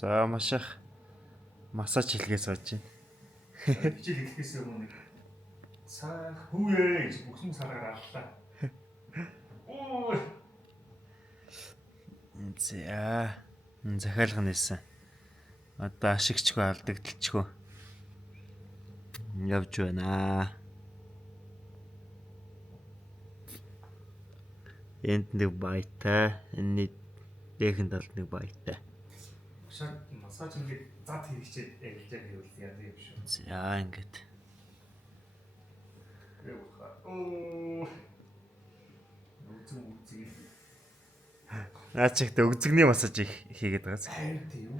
За маш их массаж хийлгээс сууж байна. Хичээл хэлэхээс өмнө нэг саа хүүе гэж бүхэн сараар авлаа. Оо. За захиалга нээсэн. Одоо ашигчгүй алдагдalchгүй явж байна. Энд нэг баятай, энэ дээхэн талд нэг баятай. Шаг массаж ингээд зад хийгчээд ажиллаж байвал яа юм шүү. За ингээд. Оо. Үзэг. Наа чи ихтэй өгзөгний массаж хийгээд байгаас. Хайр тийм.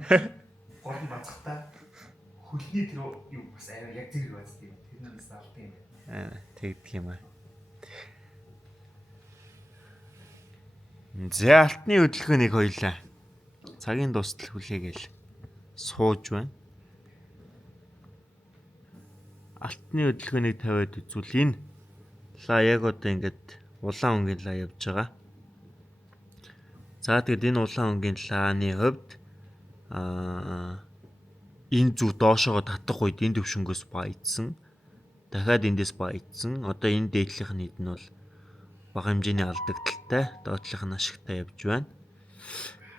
Гол нь бацхтаа хөлний тэр юу бас аваа яг зэрэг бац тийм. Тэрнээс алт юм. Тэгдэг юм аа. За алтны хөдөлгөөнийг хоёлаа. Цагийн дуустал хүлээгээл сууж байна. Алтны хөдөлгөөнийг тавиад үзвэл энэ лаа яг одоо ингээд улаан өнгийн лаа явж байгаа. За тэгэд энэ улаан өнгийн лааны хувьд энэ зүг доошоогоо татах үед энэ төвшнгөөс баяжсан. Дахиад эндээс баяжсан. Одоо энэ дээдлийнх нь хэд нь бол бага хэмжээний алдагдaltaй, доотлох нь ашигтай явж байна.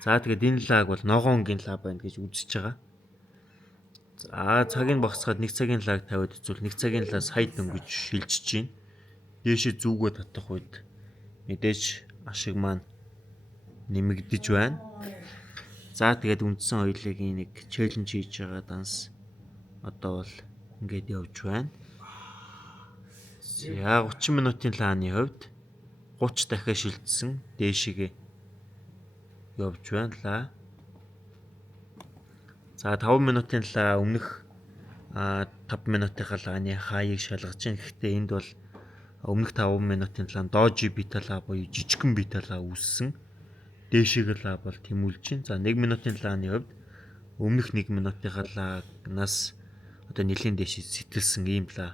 За тэгэд энэ лаг бол ногоон өнгийн лаг байна гэж үзэж байгаа. За цагийг багасгаад нэг цагийн лаг тавиад үзвэл нэг цагийн лаг сая дөнгөж шилжиж байна. Дээшээ зүгөө татах үед мэдээж ашиг маань нэмэгдэж байна. За тэгээд үндсэн хоёулыг нэг челленж хийж байгаа данс одоо бол ингээд явж байна. За 30 минутын лааны хувьд 30 дахиад шилжсэн дээшигээ явж байна лаа. За 5 минутын лаа өмнөх 5 минутынхаа лааны хаяыг шалгаж байна. Гэхдээ энд бол өмнөх 5 минутын лаан дожи битала буюу жижигхэн битала үүссэн. Дээшиг лаа бол тэмүүлж байна. За 1 минутын лааны хувьд өмнөх 1 минутынхаа лаагнаас одоо нэлийн дээш сэтэлсэн ийм лаа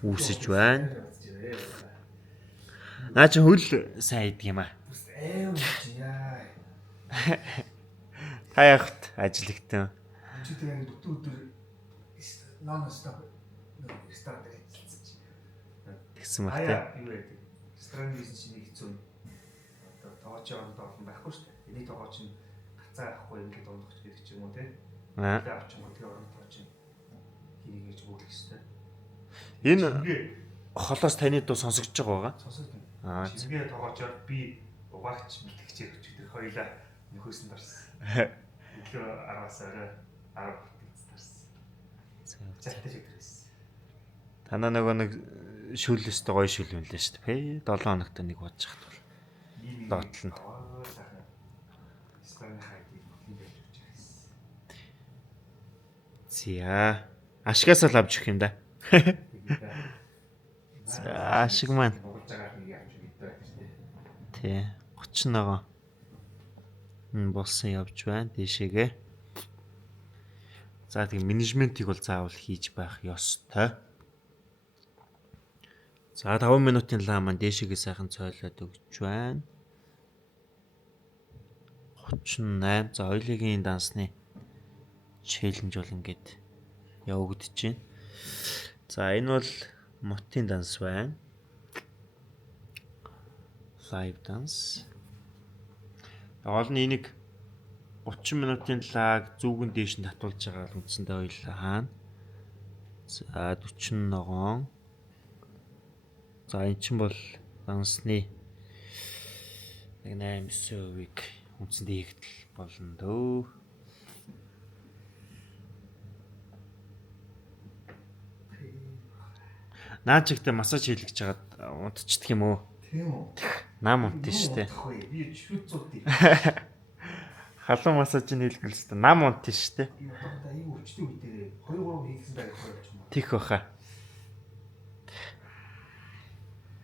үүсэж байна. Наа чи хөл сайн идэг юм аа. Яа. Та ягт ажилтсан. Чи тэгээ өдөр нон стоп ресторан дээр ажилласан чи. Тэгсэн баг тий. Юу яадаг? Ресторан бизнес чинь хэцүү. Одоо тоочи оронд олон байхгүй шүү дээ. Энийг тоочи нь гацаа авахгүй ингээд ундахч гэдэг ч юм уу тий. Тэгээд авчихгүй тэр оронд тоочи хэрийг гэж бүглэх хэрэгтэй. Энэ холоос таны дуу сонсогдож байгаа. Сонсогдно. Чигээ тоочоор би угаагч мэлтгэж өгч тэр хоёлаа нөхөөс нь дарсан. Өглөө 10-аас орой 10 тарсан. Цаатаж өгдөрөөс. Танаа нөгөө нэг шүлэстэй гоё шүлмэлээ шүү дээ. 7 хоногт нэг бодож хат бол. Доотлон. Зя. Ашигаас л авч өгөх юм да. За ашиг маань. Тий. 31 болсон явж байна. Дээшээгээ. За тийм менежментийг бол заавал хийж байх ёстой. За 5 минутын лаа маань дээшээгээ сайхан цойлоод өгч байна. 38. За хоёулын дансны челленж бол ингээд явагдаж байна. За энэ бол мотын данс байна. Live dance. Гол нь энийг 30 минутын лаг зүгэн дээш нь татуулж байгаа үндсэндээ хоёлаа хаана. За 40 ногоон. За эн чинь бол дансны нэг 8-9%-ийг үндсэндээ хийгдэл болно дөө. Наачигтай массаж хийлгэж хагаад унтчихдаг юм уу? Тийм үү? Нам унтчих штэ. Би шүтцүүдий. Халуун массажийг хийлгэл штэ. Нам унтчих штэ. Энэ одоо аюу өвчтэй үедээ 2-3 хийсэн байх юм. Тих баха.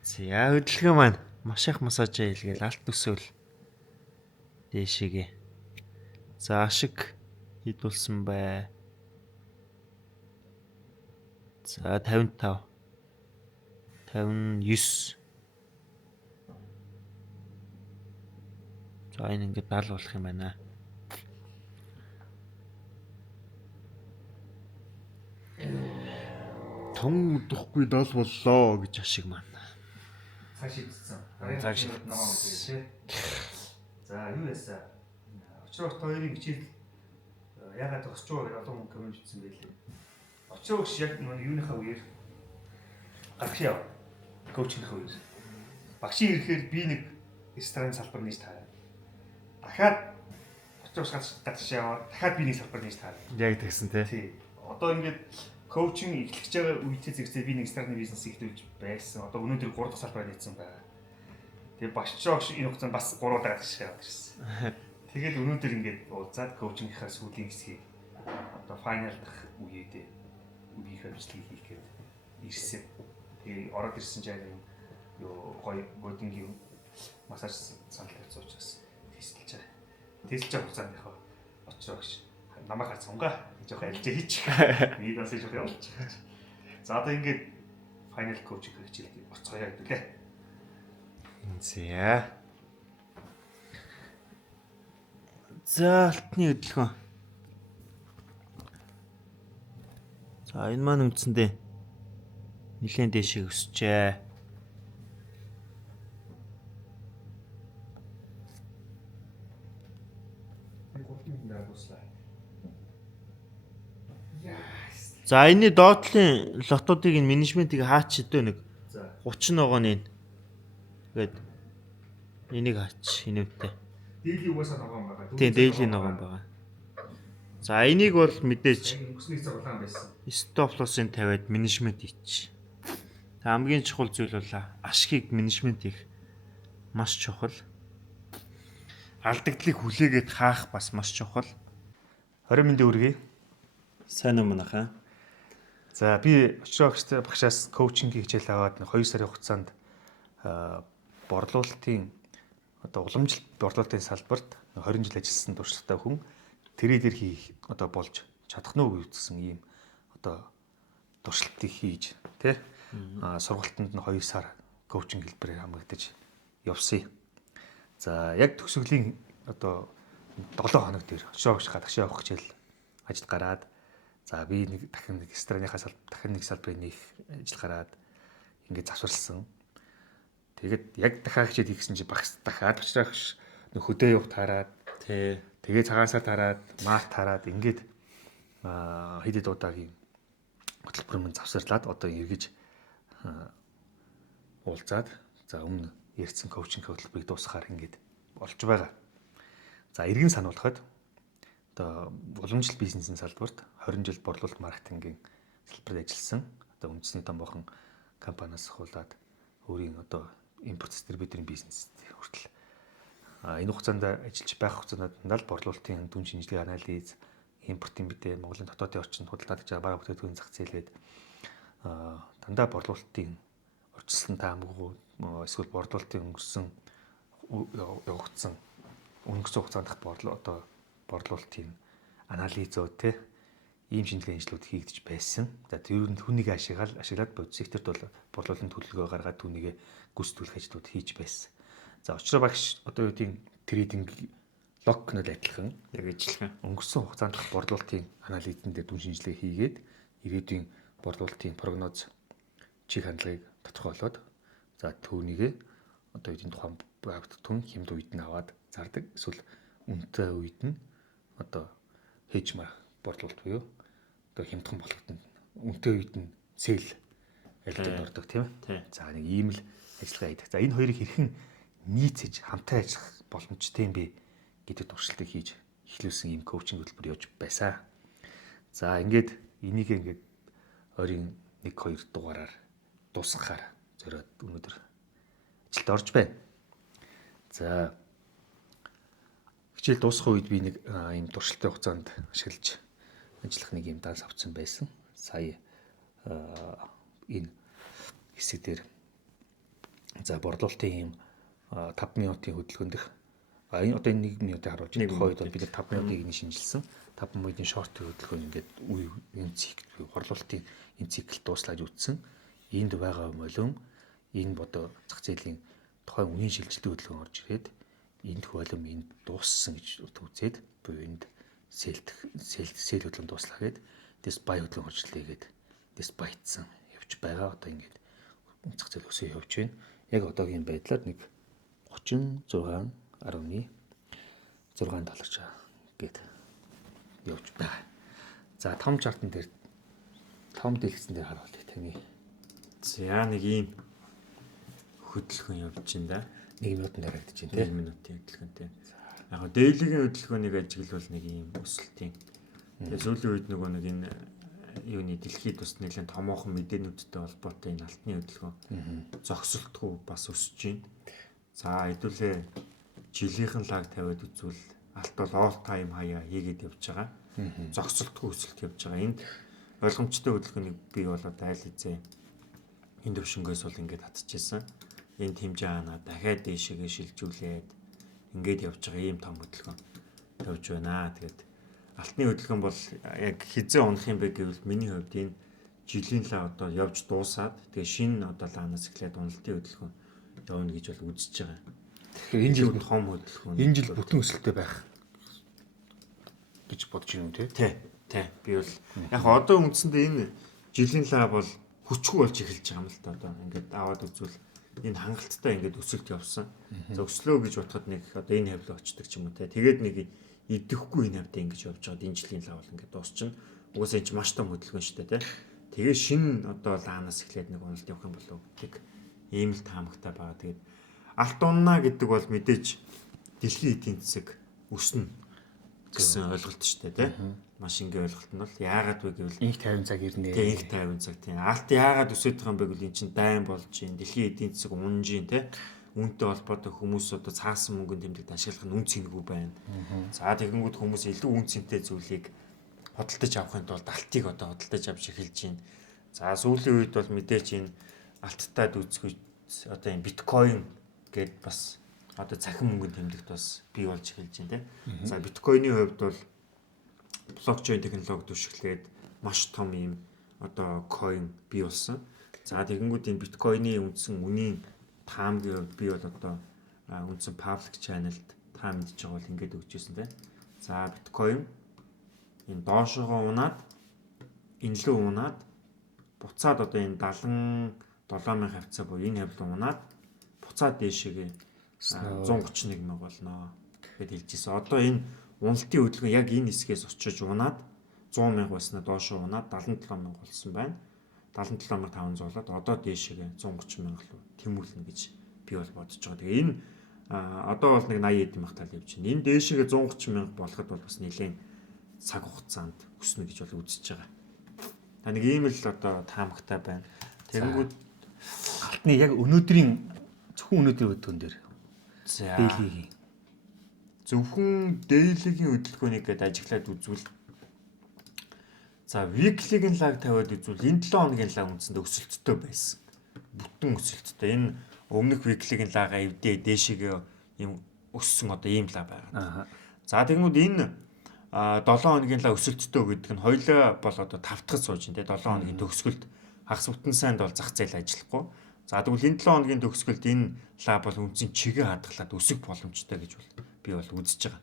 За хөдөлгөөн маань маш их массаж хийлгээл алт төсөөл дээшээгээ. За ашиг хідүүлсэн бай. За 55 59. За энэ ингээд 70 болох юм байна. 5 өдөхгүй 7 боллоо гэж ашиг маань. Цаг шийдсэн. Цаг шийдсэн. Намаа мэдээ. За юу яасан? Очрогч хоёрын хичээл ягаад төгсч байгаа гэдэг олон хүн коммент хийсэн байлээ. Очрогч яг юуныхаа үеэр гарах яа. Коучийнхаа үеэр. Багшийн ирэхээр би нэг ресторан салбар нээж таарай. Дахиад очрогч гадагш яваа. Дахиад би нэг салбар нээж таарай. Яг тэгсэн тий. Тий. Одоо ингээд коучинг эхлэж байгаа үедээ зэрэгцээ би нэг стартны бизнес эхлүүлж байсан. Одоо өнөөдөр 3 дахь салбараа нээсэн байна. Тэгээ багшчаач энэ хугацаанд бас 3 удаа гадагш яваад ирсэн. Тэгээд өнөөдөр ингээд уулзаад коучингийнхаа сүүлийн хэсгийг одоо файнал дах үеэдээ үеийнхээ ажлыг хийх гээд ирсэн. Тэгээ ороод ирсэн чинь юу гоё бодингийн массаж санал тавьж учраас тестэлж байгаа. Тестэлж байгаа хугацааныхаа очрогч намайг харц унгаа жоох альжээ хийчих. Би дасаа жоох явуулчих. За одоо ингээд файнал коучинг хичээлд орцгоё гэдэг лээ. За. За алтны хөдөлгөөн. За энэ маань үндсэндээ нэлээд дэшиг өсчээ. За энэний доотлын лотуудыг энэ менежментийг хаач хэдэ нэг 30 ногооны гээд энийг хаач энэвтэй. Дээлийн угаасаа ногоон байгаа. Тийм дээлийн ногоон байгаа. За энийг бол мэдээж өнгөсний цаг улаан байсан. стоп лоссын тавиад менежмент хийчих. Хамгийн чухал зүйл бол ашгийг менежмент хийх маш чухал. Алдагдлыг хүлээгээд хаах бас маш чухал. 20 минутын үргээ. Сайн уу манайхаа. За би очрогчтой багшаас коучингийн хичээл аваад 2 сарын хугацаанд борлуулалтын одоо уламжлалт борлуулалтын салбарт 20 жил ажилласан туршлагатай хүн трейдер хийх одоо болж чадах нь уу гэсэн ийм одоо туршилтыг хийж тий сургалтанд нь 2 сар коучинг хэлбэрээр хамрагдаж явсан. За яг төгсгөлийн одоо 7 хоног дээр очрогч гадагш явах хичээл ажилд гараад за би нэг дахин нэг страныхаа дахин нэг салбарын нэг ажил гараад ингээд завсарлсан. Тэгээд яг дахиад хичээл хийсэн чи багс дахиад очрогч хөдөө явах таарад тий тэгээ цагаансаа таарад мат таарад ингээд хэд удаагийн хөтөлбөр мөн завсарлаад одоо эргэж уулзаад за өмнө ярьсан коучинг хөтөлбөрийг дуусгахаар ингээд болж байгаа. За эргэн сануулхад одоо уламжлалт бизнесийн салбарт 20 жил борлуулалт маркетингийн салбарт ажилласан. Одоо үндэсний томоохон компаниас хуулаад өөрийн одоо импорт дистрибьюторын бизнест хүртэл энэ хугацаанд ажиллаж байх хугацаанд дандаа борлуулалтын дүн шинжилгээ анализ, импортын мэдээ, Монголын дотоодын орчинд худалдааж байгаа бага бүтээгдэхүүн зах зээлээд дандаа борлуулалтын урьдчилсан таамаггүй эсвэл борлуулалтын өнгөрсөн явагдсан өнгөрсөн хугацаанд одоо борлуулалтын анализууд те ийм шинжилгээ ажлууд хийгдэж байсан. За тэр нь түүнийг ашиглаад бодис секторт бол борлуулалтын төлөвлөгөө гаргаад түүнийг гүйцэтгүүлэх ажлууд хийж байсан. За очроо багш одоо юу гэдэг трейдинг локнод адилхан яг ажиллах өнгөрсөн хугацаанд борлуулалтын анализэн дээр дүн шинжилгээ хийгээд ирээдүйн борлуулалтын прогноз чиг хандлагыг тодорхойлоод за түүнийг одоо юу гэдэг тухайн бүтээгдэхүүн хямд үед нь аваад зардаг эсвэл үнэтэй үед нь одоо хэж марах борлуулалт буюу одоо хямдхан болгоход үнэтэй үед нь сэл альдад ордог тийм ээ. За нэг ийм л ажиллагаа хийдэг. За энэ хоёрыг хэрхэн нийцэж хамтаа ажиллах боломжтой юм бэ гэдэг туршилтыг хийж эхлүүлсэн ийм коучинг хөтөлбөр явж байсан. За ингээд энийг ингээд ойрын 1-2 дугаараар дуусгахаар зориод өнөөдөр ажилд орж байна. За хичээл дуусгах үед би нэг ийм туршилтын хугацаанд ашиглаж ажиллах нэг ийм данс авсан байсан. Сая энэ хэсэг дээр за борлуулалтын ийм 5 минутын хөдөлгөөн дэх энэ одоо энэ 1 минутыг харуулж байгаа. Тухайн үед бид 5 минутыг шинжилсэн. 5 минутын шорт хөдөлгөөн ингээд энэ цикл борлуулалтын энэ цикл дууслаад үтсэн. Энд байгаа молон энэ бодо зах зээлийн тухайн үнийн шилжилтийн хөдөлгөөн орж ирээд энд хөлөм энд дууссан гэж үзээд буюу энд сэл хөдөлгөөн дууслаа гээд дэс бай хөдөлгөөн орчлээ гээд дэс баяцсан явж байгаа. Одоо ингээд зах зээл өсөө явж байна. Яг одоогийн байдлаар нэг 36.6 долларч гээд явж байгаа. За том чартан дээр том дэлгэцэн дээр харуул таны. За нэг ийм хөдөлгөөн явж байна да. 1 минутанд харагдаж байна 1 минутын хөдөлгөөнтэй. Яг нь дээлигийн хөдөлгөөнийг ажиглавал нэг ийм өсөлтийн. Тэгээ сүүлийн үед нөгөө нэг энэ юуны дэлхийд бас нэлээд томоохон мэдээнүүдтэй холбоотой энэ алтны хөдөлгөөн зогсолтгүй бас өсөж байна. За хэдүүлээ жилийнхэн лаг тавиад үзвэл алт бол all time хаяа хийгээд явж байгаа. Зогсолтгүй өсөлт явж байгаа. Энд ойлгомжтой хөдөлгөөнийг бий болоод айл хэзээ энэ төвшнгөөс бол ингээд татчихсан. Энэ хэмжээ ханаа дахиад дээшээгээ шилжүүлээд ингээд явж байгаа ийм том хөдөлгөөн явж байна. Тэгээд алтны хөдөлгөөн бол яг хизээ унах юм бэ гэвэл миний хувьд энэ жилийн лаа одоо явж дуусаад тэгээ шинэ одоо лаанаас эхлээд уналтын хөдөлгөөн явна гэж бол үзэж байгаа. Тэгэхээр энэ жил том хөдөлгөөн. Энэ жил бүтэн өсөлттэй байх гэж бодож байна үү те? Тий. Би бол яг одоо үндсэндээ энэ жилийн лаа бол хүчгүй болж эхэлж байгаа юм л та одоо ингээд аваад үзвэл энэ хангалттай ингээд өсөлт явсан. Зөкслөө гэж бодоход нэг одоо энэ хавлаа очдөг ч юм уу те. Тэгээд нэг идэхгүй энэ хавтаа ингэж явж байгаад энэ жилийн лаа бол ингээд дуусчихна. Угсаа энэ ч маш том хөдөлгөөн шүү дээ те. Тэгээ шинэ одоо лаанаас эхлээд нэг уналт явах юм болов гэдэг ийм л таамагтай байгаа. Тэгээд алт унна гэдэг бол мэдээж дэлхийн эдийн засаг өснө гэсэн ойлголт шүү дээ те. Маш ингийн ойлголт нь бол яагаад вэ гэвэл инх 50 цаг ирнэ. Тэгээ инх 50 цаг тийм. Алт яагаад өсөж байгаа юм бэ гэвэл эн чинь дайн болж байна. Дэлхийн эдийн засаг унж байна те. Үүнтэй холбоотой хүмүүс одоо цаасан мөнгөнд тэмдэгт ашиглах нь үн цэнэгүй байна. За тэгэнгүүт хүмүүс илүү үн цэнтэй зүйлийг хөдөлтөж авахын тулд алтыг одоо хөдөлтөж авч эхэлж байна. За сүүлийн үед бол мэдээч энэ алттай дүүцгүй одоо энэ биткойн гэдээ бас одоо цахим мөнгөнд тэмдэгт бас бий болж эхэлж байна те. За биткойны хувьд бол блокчейн технологи түшиглээд маш том юм одоо coin бий болсон. За тэгэнгүүт энэ биткойны үндсэн үнийн таамгийн хувьд би бол одоо үндсэн public channel-д таам мэдж байгаа бол ингэж өгчээсэн те. За биткойн энэ доошогоо унаад энэ лөө унаад буцаад одоо энэ 77,000 хавцаа буюу энэ хавлаа унаад буцаад дээшээгээ 131 мянга болно гэд хэлжсэн. Одоо энэ уналтын хөдөлгөөн яг энэ хэсгээс очиж унаад 100 мянга басна доошоо унаад 77 мянга болсон байна. 77,500 болоод одоо дээшээгээ 130 мянга руу тэмүүлнэ гэж би бол бодож байгаа. Тэгээ энэ одоо бол нэг 80 эд мянга тал явж байна. Энэ дээшээгээ 130 мянга болоход бол бас нэлээд цаг хугацаанд өснө гэж бол үзэж байгаа. Та нэг ийм л одоо таамагтай байна. Тэгэнгүүт алтны яг өнөөдрийн зөвхөн өнөөдрийн хөдөлгөөн дээр дийлигийн зөвхөн дийлигийн хөдөлгөөнийг гээд ажиглаад үзвэл за weekly-ийн лаг тавиад үзвэл энэ 7 хоногийн лаг үндсэндээ өсөлттэй байсан. Бүтэн өсөлттэй. Энэ өмнөх weekly-ийн лагаа эвдээ дээшээгээ юм өссөн одоо ийм лаг байгаа. За тэгмүүд энэ 7 хоногийн лаг өсөлттэй гэдэг нь хоёлаа бол одоо 5 дахь сууж байна те 7 хоногийн төгсгөлд хагас бүтэн сайнд бол зах зээл ажиллахгүй. За тэгвэл энэ 7 хоногийн төгсгөлд энэ лаг бол үндсэн чигээ хадгалаад өсөх боломжтой гэж бол би бол үзэж байгаа.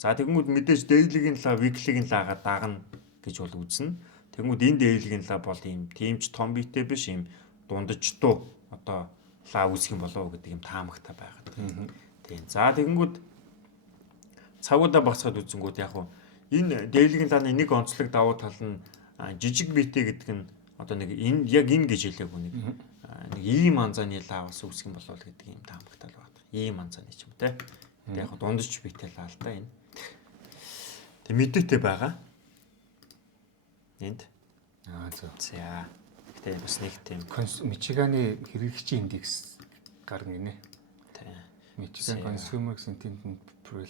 За тэгмүүд мэдээж daily-ийн лаг weekly-ийн лагаа дагна гэж бол үзнэ. Тэгмүүд энэ daily-ийн лаг бол ийм тимч том биетэй биш ийм дундаждуу одоо лаг үүсэх юм болов гэдэг юм таамагтай байгаа. Тийм. За тэгмүүд цагуудаа багцаад үзэнгүүт яг хуу энэ daily-ийн лагны нэг онцлог давуу тал нь жижиг биетэй гэдэг нь одоо нэг энэ яг энэ гэж хэлээгүй нэг ийм анзааны лаг бас үүсэх юм болов гэдэг юм таамагтай л байна. Ийм анзааны ч юм те. Яг хуу дундаж биетэй лаг л да энэ. Тэг мэдээтэй байгаа. Энд. зөв. За. Гэтэ бас нэг тийм Мичиганы хэрэглэгчийн индекс гарна гинэ. Тийм. Michigan Consumer Sentiment Pool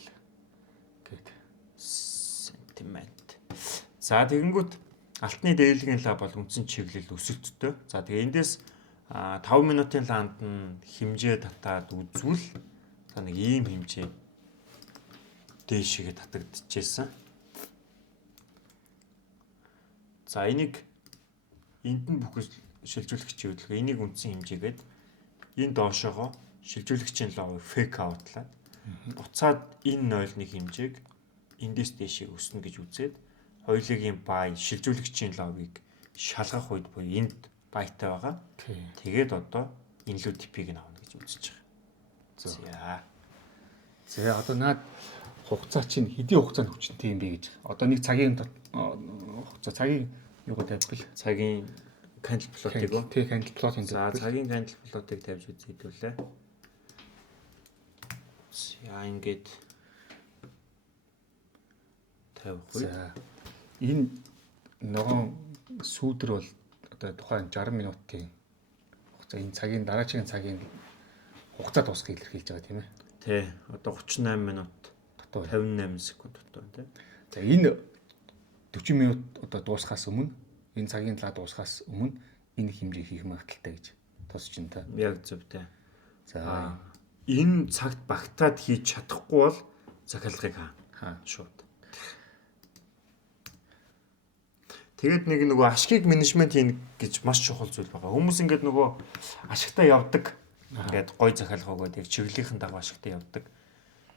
гэдэг sentiment. За тэгэнгүүт алтны дээлгийн лаг бол үндсэн чиглэл өсөлттэй. За тэгээ эндээс 5 минутын лаанд нь хэмжээ татаад үзвэл та нэг ийм хэмжээ дээшээгээ татагдчихсан. За энийг энд нь бүх шилжүүлэгчийн хөдөлгөөн энийг үндсэн хэмжээгээд энэ доошоогоо шилжүүлэгчийн лог фейк аутлаад буцаад энэ 0-ны хэмжээг эндээс дээшээ өснө гэж үзээд хоёулыгийн бай шилжүүлэгчийн логийг шалгах үед буюу энд байтай байгаа. Тийм. Тэгээд одоо энэ лүү типийг нь авна гэж үзэж байгаа. За одоо наад хугацаа чинь хэдийн хугацаанд хүчтэй юм бэ гэж. Одоо нэг цагийн хугацаа цагийн юугаар тавьбал Цагийн candle plot-ыг уу? тий candle plot-ын За цагийн candle plot-ыг тавьж үзье. За ингээд тавихгүй. За энэ ногоон сүүдэр бол одоо тухайн 60 минутын хугацаа энэ цагийн дараагийн цагийн хугацаа дуусгыг илэрхийлж байгаа тийм ээ. Тий. Одоо 38 минут Дутуу. 58 секунд дутуу тий. За энэ 40 минут одоо дуусахаас өмнө энэ цагийн талаа дуусахаас өмнө энэ хэмжээ хийх магадaltaй гэж тосч ин та. Яг зөв тий. За Энэ цагт багтаад хийж чадахгүй бол захиалгыг хаа шууд. Тэгээд нэг нөгөө ашигыг менежмент хийн гэж маш чухал зүйл байгаа. Хүмүүс ингээд нөгөө ашигтай явдаг. Ингээд гой захиалга өгөөд яг чиглэлийнхэн дагуу ашигтай явдаг.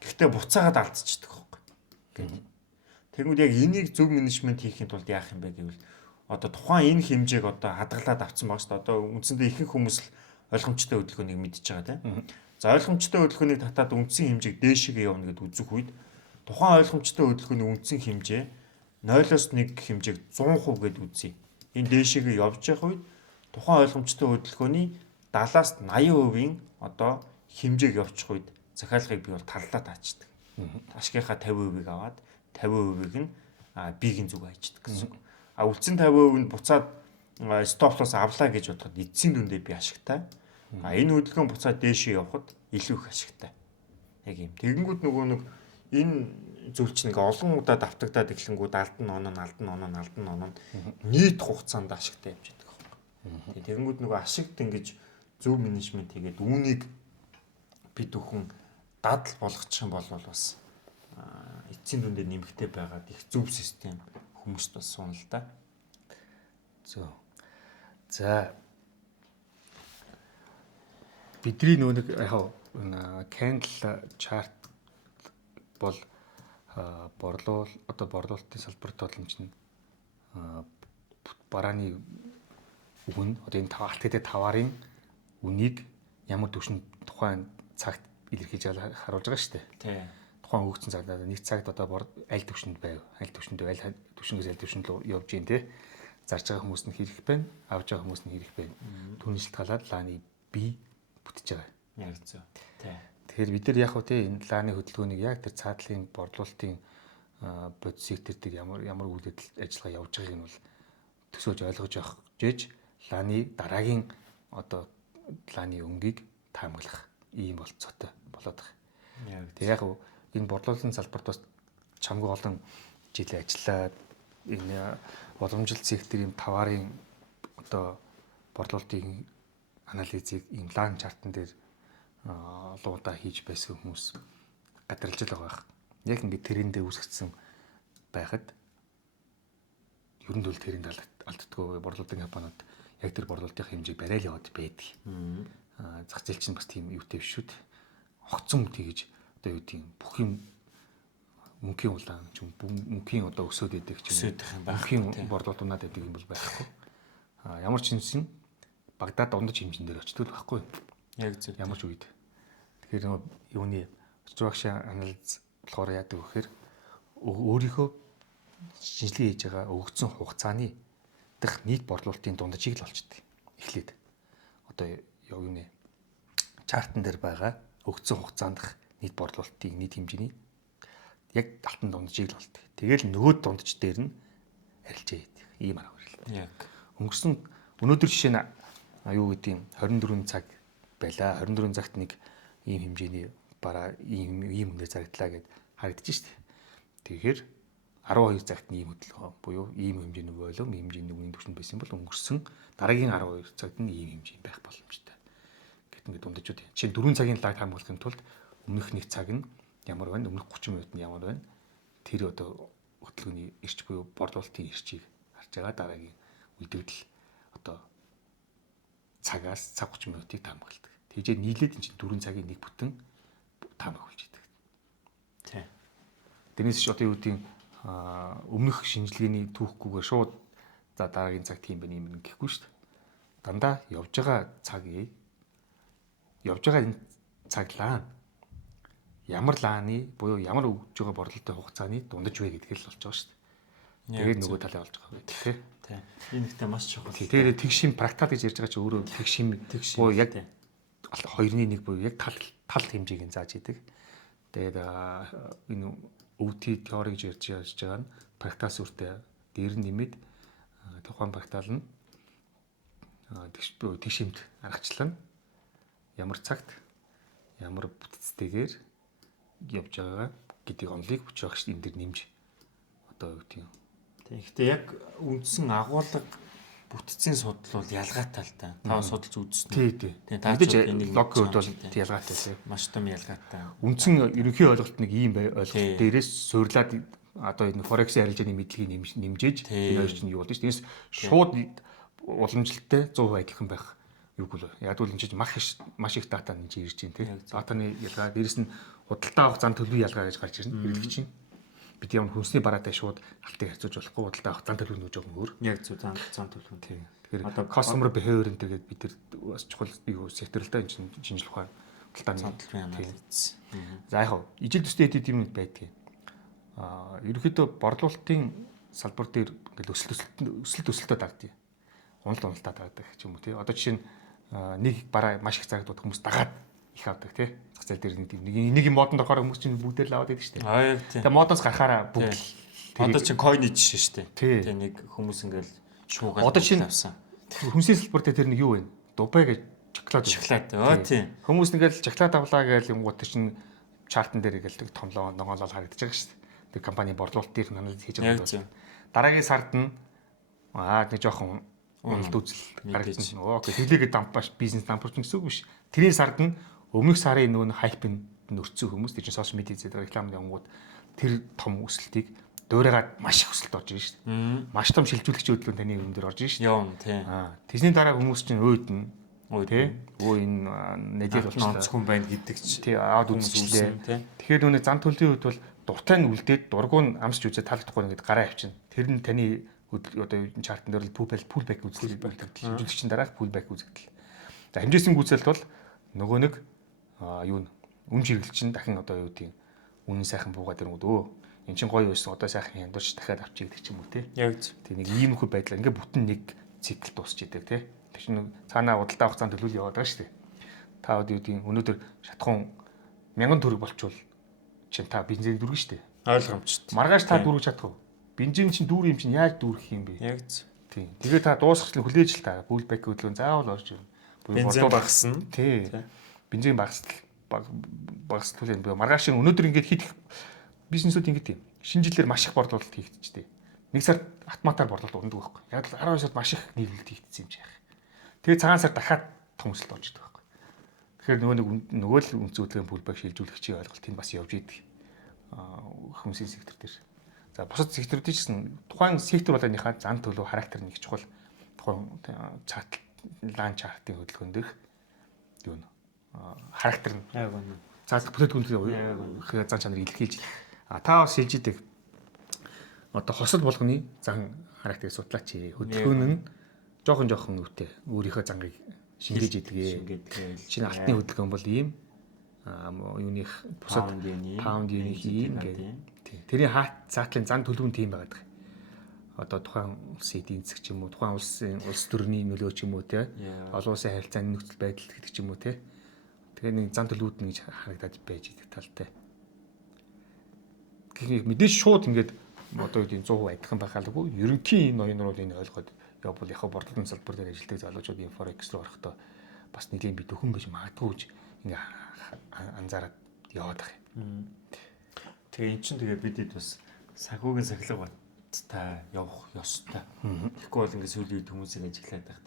Гэхдээ буцаагаад алдчихдаг байхгүй. Тэгмүүд яг энийг зөв менежмент хийхин тулд яах юм бэ гэвэл одоо тухайн энэ хэмжээг одоо хадгалаад авцсан баг шүү дээ. Одоо үндсэндээ ихэнх хүмүүс л ойлгомжтой хөдөлгөөнийг мэдж байгаа тийм. За ойлгомжтой хөдөлгөөнийг татаад үндсэн хэмжээг дээшээгээ явна гэд үзэх үед тухайн ойлгомжтой хөдөлгөөний үндсэн хэмжээ 0-оос 1 хэмжээг 100% гэд үзье. Энэ дээшээгээ явж явах үед тухайн ойлгомжтой хөдөлгөөний 70-аас 80% одоо хэмжээг явуучих үед захиалгыг би бол таллаа таачдаг. Ашигынхаа 50%-ийг аваад 50%-ийг нь биегийн зүг хайчдаг гэсэн. Үлдсэн 50% нь буцаад стоп лосс авлаа гэж бодоход эцсийн дүндээ би ашигтай. Энэ хөдөлгөөн буцаад дээшээ явхад илүү их ашигтай. Яг юм. Тэгэнгүүт нөгөө нэг энэ зүйл чинь ингээ олон удаа давтагдаад эхлэнгүүд алдан оноо нийт хугацаанд ашигтай явж байдаг байхгүй. Тэгэнгүүт нөгөө ашигт ингэж зөв менежмент хийгээд үүнийг бид бүхэн дадал болгочих юм бол бас эцсийн дүндээ нэмэгтэй байгаад их зөв систем хүмүүст бас суна л да. Зөв. За бидний нэг яг candle chart бол борлуулалтын салбарт бол чинь барааны үн одоо энэ алт хэдэ таварын үнийг ямар түвшинд тухайн цагт илэрхийлж харуулж байгаа шүү дээ. Тий. Тухайн хөгжсөн цагт нэг цагт одоо аль түвшинд байв. Аль түвшингээс аль түвшинд явж гин те. Зарж байгаа хүмүүс нь хэрэг байна, авж байгаа хүмүүс нь хэрэг байна. Түүний шалтгаалаад лааны бие бүтэж байгаа. Яг зөв. Тий. Тэгэхээр бид нар яг хөө те энэ лааны хөдөлгөөнийг яг тэр цаадлын борлуулалтын бодис сектор дээр ямар үйл ажиллагаа явж байгааг нь бол төсөөлж ойлгож явах гэж лааны дараагийн одоо лааны өнгийг таамаглах ийм болцоотой болоод байгаа. Тэг яг энэ борлуулалтын салбарт бас чамгүй олон жил ажиллаад энэ боломжит секторын таварын одоо борлуулалтын анализыг ийм лан чартан дээр олон удаа хийж байсан хүмүүс гадарлаж л байгаа. Яг ингээд тэрэндээ үүсгэсэн байхад ер нь бол тэрэнд алддаггүй борлуулалтын компаниуд яг тэр борлуулалтын хэмжээг барайл яваад байдаг. Зах зээл чинь бас тийм юутэй биш шүү дээ. Огцон тэгэж одоо юу тийм бүх юм мөнхийн улаан ч мөнхийн одоо өсөөд идэг ч юм мөнхийн борлуулалтууд байдаг юм бол байхгүй. Ямар ч юмсэн Багдад дундаж хэмжин дээр очтол байхгүй. Яг зөв. Ямар ч үед. Тэгэхээр юуны structure analysis болохоор яадаг вэ гэхээр өөрийнхөө шинжилгээ хийж байгаа өгөгдсөн хугацааны дэх нийт борлуулалтын дундажийг л олчдаг. Эхлээд одоо юуны чартан дээр байгаа өгөгдсөн хугацаанд нийт борлуулалтын нийт хэмжээний яг алтан дундажийг л олдог. Тэгэл нөгөө дундаж дээр нь арилжаа хийдэг. Ийм арга барил. Яг. Өнгөрсөн өнөөдөр жишээ нь юу гэдэг юм 24 цаг байлаа. 24 цагт нэг ийм хэмжээний бараа ийм үнээр зарагдлаа гэд харагдаж штеп. Тэгэхээр 12 цагт ийм хөдөлгөөн буюу ийм хэмжээний волюм, ийм хэмжээний үнийн түвшинд байсан бол өнгөрсөн дараагийн 12 цагт нь ийм хэмжээ байх боломжтой. Гэт ингээд дундажууд. Жишээ 4 цагийн лаг хамгаалахын тулд өмнөх нэг цаг нь ямар байна, өмнөх 30 минут нь ямар байна. Тэр одоо хөдөлгөөний эрч буюу борлуулалтын эрчийг харж байгаа дараагийн үлдэгдэл одоо цагаас цаг 30 минутыг таамагладаг. Тэгжээ нийлээд энэ 4 цагийн нэг бүтэн таамаглаж идэг. Тийм. Тэрнээс ч одоо юу гэдэг өмнөх шинжилгээний түүхгүйгээр шууд за дараагийн цаг тийм байна юм гэхгүй шүү дээ. дандаа явж байгаа энэ цаглаа ямар лааны буюу ямар өгж байгаа борлуулалтын хугацааны дундаж вэ гэдгийг л болж байгаа шүү дээ. Тэгээд нөгөө талаа болж байгаа гэдэг тийм. Тийм. Энэ ихтэй маш чухал. Тэгээд тэгшим практикал гэж ярьж байгаа чи өөрөө тэгшим буюу яг 2-1 буюу яг тал хэмжээг нь зааж идэг. Тэгээд энэ өвдөлт теори гэж ярьж байгаа нь практикал сүртэй дээр нь нэмээд тухайн практикал нь тэгшимд аргачлан ямар цагт ямар бүтцтэйгээр явж байгаа гэдгийг онлыг бүч байгаа шүү дээ. Энэ дэр нэмж одоо юу гэдэг юм. Тэгэхдээ яг үндсэн агуулга бүтцийн судал бол ялгаатай л та. Та судалж үзсэн. Тий. Мэдээж логикод бол ялгаатай тий. Маш том ялгаатай. Үндсэн ерөнхий ойлголт нэг ийм ойлголт дээрээс суурлаад одоо энэ форекс арилжааны мэдлэгийг нэмжээж энэ хоёр чинь юу болдоо шүү. Тэрнээс шууд уламжлалтай 100% адилхан байх юу гэвэл яг л энэ чинь маш их дата энэ чинь ирж байна тий. Датаны ялгаа дээрэс нь худалдаа авах зан төлөв ялгаа гэж гарч ирнэ. Хэрэглэгч чинь бид ямар хүнсний бараатай шууд алтыг харьцуулж болохгүй худалдаа авах зан төлөв нь жоохон өөр. Яг зөв зан төлөв. Тийм. Тэгэхээр одоо customer behavior гэдэг бид нар бас чухал юу сектор л да энэ шинжлэх ухаан худалдааны зан төлөвийн анализ. За яг хав ижил төстэй эдит юм байдгийг. Ерөнхийдөө борлуулалтын салбар дээр ингээд өсөлтөд дагдъя. Уналтаа дагдаг ч юм уу тий. Одоо жишээ нь нэг бараа маш их зарагдаад хүмүүс дагаад их авдаг тий. Зах зээл дээр нэг юм модонд орохоор хүмүүс чинь бүгдээр л аваад байдаг шүү дээ. Тэгээ модоос гарахаараа бүгд одоо чинь койны жишээ шүү дээ. Тэгээ нэг хүмүүс ингээл шуугаад одоо чинь авсан. Хүнсний салбар дээр тэр нэг юу вэ? Дубай гэж шоколад. Тийм. Хүмүүс ингээл шоколад авлаа гэж юм гот чинь чартан дээр ингээл томлоо ногоолол харагдаж байгаа шүү дээ. Тэр компани борлуулалт дээр анализ хийж байгаа. Дараагийн сард нь нэг жоохон уналт үзэл харагдсан. Окей. Тэглээгээ дампаш бизнес дампуурч гэсэн үг биш. Тэрийн сард нь өмнөх сарын нөгөө хайпын нөрцөө хүмүүс тэр чинь сошиал медиа зэдэг рекламын явгууд тэр том өсөлтийг дуурайгаад маш их өсөлт орж ирж шүү дээ. Маш том шилжүүлэгчийн хөдөлгөөн таны өмнө дээр орж ирж шүү дээ. Явна тий. Тэсний дараа хүмүүс чинь өөднө. Тий. Энэ нэдийг болчихлоо. Онцгой байна гэдэг чи. Тий. Аваад үзчихлээ. Тэгэхээр нөгөө зан төлөвийн хувьд бол дуртай нь үлдээд дургуй нь амсч үзээд таалагдахгүй ингээд гараа авчихна. Тэр нь таны одоо энэ чартан дээр л pullback үзэл байдаг. Шилжүүлэгчийн дараах pullback үзэгдэл. За хэмжээсэн гүйцэлт бол нөгөө нэг юу үн жиргэлчин дахин одоо юу гэдэг үнэн сайхан буугаад ирэнгүүт өө эн чин гоё байсан одоо сайхан яндууч дахиад авчиг гэдэг ч юм уу те. Яг тийм нэг ийм их байдлаар ингээ бүтэн нэг цикл дуусч идэг те. Тэр чинь цаанаа худалдаа авах цаан төлөв яваад байгаа шүү дээ. Та одоо юу гэдэг өнөөдөр шатхуун 1000 төгрөг болчвол чинь та бензин дүүргэн шүү дээ. Ойлгомжтой. Маргааш та дүүргэж чадах уу? Бензин чинь дүүр юм чинь яаж дүүрэх юм бэ? Яг тийм. Тэгээ та дуусгачлаа хүлээж л та pullback хөдөлгөөн заавал орж ирнэ. Бензин багасна. Тий. Бензин багастлын бие маргааш өнөөдөр ингээд хит бизнесүүд ингээд тийм. Шинэ жилээр маш их борлуулалт хийгдчихтэй. Нэг сард автоматар борлуулалт ундаг байхгүй. Яг л 12 сард маш их нийлүүлэлт хийгдсэн юм шиг. Тэгээ цагаан сар дахиад том өсөлт орж идэг байхгүй. Тэгэхээр нөгөө л үнцүүдийн pullback шилжүүлэгчийн ойлголт энэ бас явж идэг. Хүмүүсийн сектор дээр. За бусад секторуудын чинь тухайн сектор болгоныхаа зан төлөв характер нэг чухал тухайн чарт лан чартын хөдөлгөөн дэх юу нэ характер нь цаадах бүтээгдэхүүн зан чанарыг илэрхийлж та бас хэлж идэг одоо хосол болгоны зан характерыг судлаач хөдөлгөөн нь жоохон үүтэй өөрийнхөө зангийг шингээж идгээ чинь алтны хөдөлгөөн бол ийм юуных бусад паунд юуних ийм гэдэг тэрийн цаатлын зан төлөв нь тийм байгаад байгаа. Одоо тухайн улсын эдийн засаг ч юм уу, тухайн улс төрний нөлөө ч юм уу те. Олон улсын харилцааны нөхцөл байдал гэдэг ч юм уу те. Тэгэхээр нэг зан төлөвүүд нь гэж харагдаад байж идэг талтай. Тэгэхээр мэдээж шууд ингээд одоо юу гэдэг 100% адилхан байхаалгүй. Ерөнхий ноёнууд энэ ойлгоод явбал яг борлуулалтын салбар дээр ажилладаг залуучууд энэ форекс руу орохдоо бас нэлийн бит өхөн биш магадгүй гэж ингээ анзаараад яваад байгаа юм. Тэгээ эн чинь тэгээ бидэд бас санхүүгийн сахилга баттай явах ёстой. Тэгэхгүй бол ингээд сүүлийн үед хүмүүсийг ажиглаад байх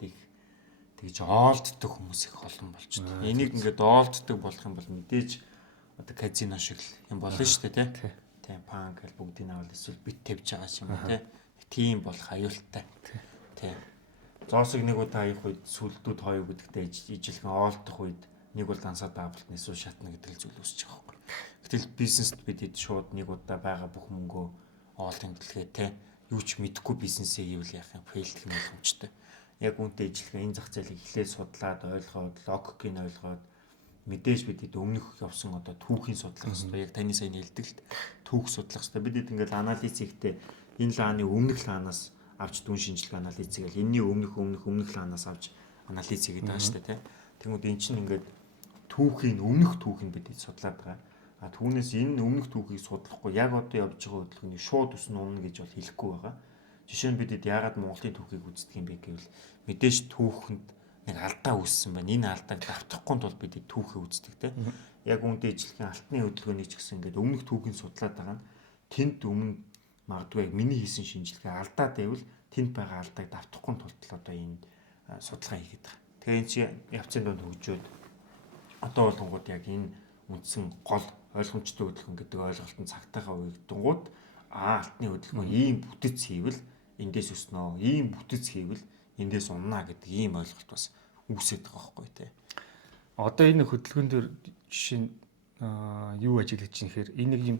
тэгж оолддог хүмүүс их олон болчихсон. Энийг ингээд оолддог болох юм бол мэдээж одоо казино шиг юм болно шүү дээ тий. Тийм панк гэл бүгдийг авал эсвэл бит тавьж байгаа юм тий. Тийм болох аюултай. Тий. Зоосыг нэг удаа хаях үед сүлдүүд хоёо гэдэгтэй ижилхэн оолдох үед нэг бол дансаа даблт эсвэл шатна гэдэг л зүйл үүсэж байгаа юм. Гэтэл бизнест бидэд шууд нэг удаа байгаа бүх мөнгөө оолтын төлөвлөгөө те юу ч мэдэхгүй бизнесээ хийвэл яах юм фейлдэх юм боломжтой. яг үнтэй ижилгээ энэ зах зээлийг эхлээд судлаад ойлгоод логикийг ойлгоод мэдээж бидэд өмнөх явсан одоо түүхийн судлах хэрэгтэй. Яг таны сайн хэлдэг л түүх судлах хэрэгтэй. Бидэд ингээл анализ хийхдээ энэ лааны өмнөх лаанаас авч дүн шинжилгээ анализ хийгээл энэний өмнөх лаанаас авч анализ хийгээд байгаа шүү дээ, тийм. Тэгмүүд эн чинь ингээд өмнөх түүхийг бидэд судлаад байгаа. А түүнээс энэ өмнөх түүхийг судлахгүй яг одоо явж байгаа хөдөлгөөний шууд ус нь өмнө гэж бол хэлэхгүй байгаа. Жишээ нь бидэд яагаад Монголын түүхийг үздэг юм бэ гэвэл мэдээж түүхэнд нэг алдаа үүссэн байна. Энэ алдааг давтахгүй тул бидэд түүхийг үздэг те. Яг үүндээ ижилхэн алтны хөдөлгөөний ч гэсэн ингээд өмнөх түүхийг судлаад байгаа нь тэнд өмнө магадгүй яг миний хийсэн шинжилгээ алдаа байвал тэнд байгаа алдааг давтахгүй тулд одоо энэ судалгаа хийгээд байгаа. Тэгээ энэ чи явцын донд хөгжөөд одоо болгонгууд яг энэ үндсэн гол ойлгомжтой хөдөлгөөн гэдэг ойлголтын цагтаагаа уягдангууд алтны хөдөлгөөн ийм бүтэц хийвэл эндээс өснө, ийм бүтэц хийвэл эндээс уннаа гэдэг ийм ойлголт бас үүсээд байгаа байхгүй тий. Одоо энэ хөдөлгөөн дээр жишээ нь юу ажиглаж чинь гэхээр энэ нэг юм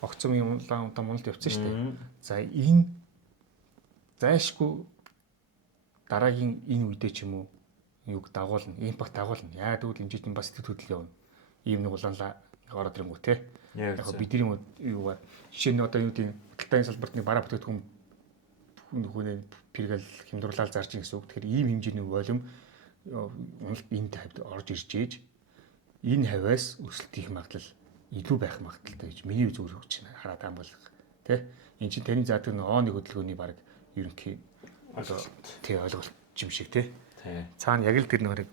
огцом юм удаа мунд явцсан шүү дээ. За энэ зайшгүй дараагийн энэ үедээ ч юм уу юг дагуулна, импакт дагуулна. Яа тэгвэл энэ чинь бас сэтгэл хөдлөл явна. Ийм нэг улаанлаа ороод ирэнгүү те. Яг бидний юугаар жишээ нь одоо юу гэдэг худалдааны салбарт нэг бараа бүтээгдэхүүн хүнээ пэргээл хямдруулаад зарж ийн гэсэн үг. Тэгэхээр ийм хэмжээний волюм энд хавьд орж ирж ээж энэ хавьяас өсөлт их магадлал илүү байх магадaltaй гэж миний зүгээр хүч хараад байгаа бол тэ. Энд чинь таны заадаг нэгооны хөдөлгөөний баг ерөнхий одоо тий ойлголт юм шиг те. Цаана яг л тэр нэг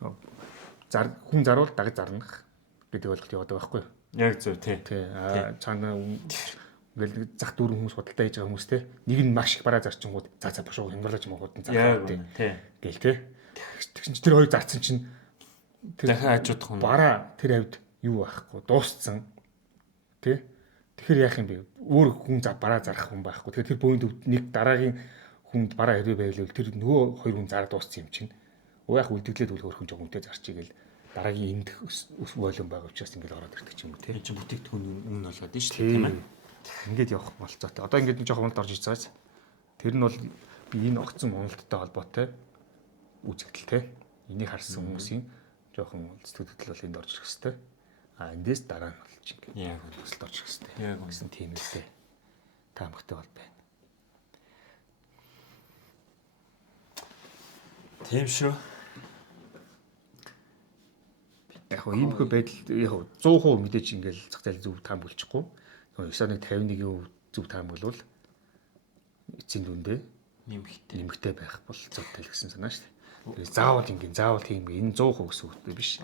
хүн заруул дагаж зарнах гэдэг ойлголт яваад байгаа байхгүй юу? Яг зөв тий. Цаана ингээл зах дүүрэн хүмүүс худалдаа хийж байгаа хүмүүс те. Нэг нь маш их бараа зарчингууд за бошоо хямдруулж юм хуудан зарах тий. Гэл те. Тэгсэн чинь тэр хоёр зарцсан чинь тэр дахин хажуудах хүн бараа тэр хавьд юу байхгүй дууссан тий. Тэгэхээр яах юм бэ? Өөр хүн бараа зарах хүн байхгүй. Тэгэхээр тэр бөөнд нэг дараагийн хүнд бараа хэрэг байвал тэр нөгөө хоёр хүн зараад дууссан юм чинь. Яах үлдэгдлээд үл хөрхөн жоо хүнтэй зарчиг гэл дараагийн энд волюм байгаа учраас ингэж ороод ирдэг ч юм уу тий. Энд чинь бүтээгдэхүүн өмнө болоод нь шүү дээ тийм ээ. Ингээд явах болцоотой. Одоо ингээд жоохон уналд орж ирж байгаас тэр нь бол би энэ огцон уналттай холбоотой үзэгдэл тий. Энийг харсан хүмүүсийн жоохон сэтгэл хөдлөл бол энд орж ирэх хэвээр. Эндээс дараа нь болж ингээд яг өсөлт орж ирэх хэвээр. Яг гэсэн тийм үлээ. Таамагтай бол байна. Тийм шүү. Яг хөө иймэрхүү байдал яг 100% мэдээж ингээл зах зээл зөв таамаглахгүй. 9.51% зөв таамаглал эцсийн дүндээ нэмэгтэй байх болцоотой л гэсэн санаа шүү дээ. Заавал тийм энэ 100% гэсэн үг биш.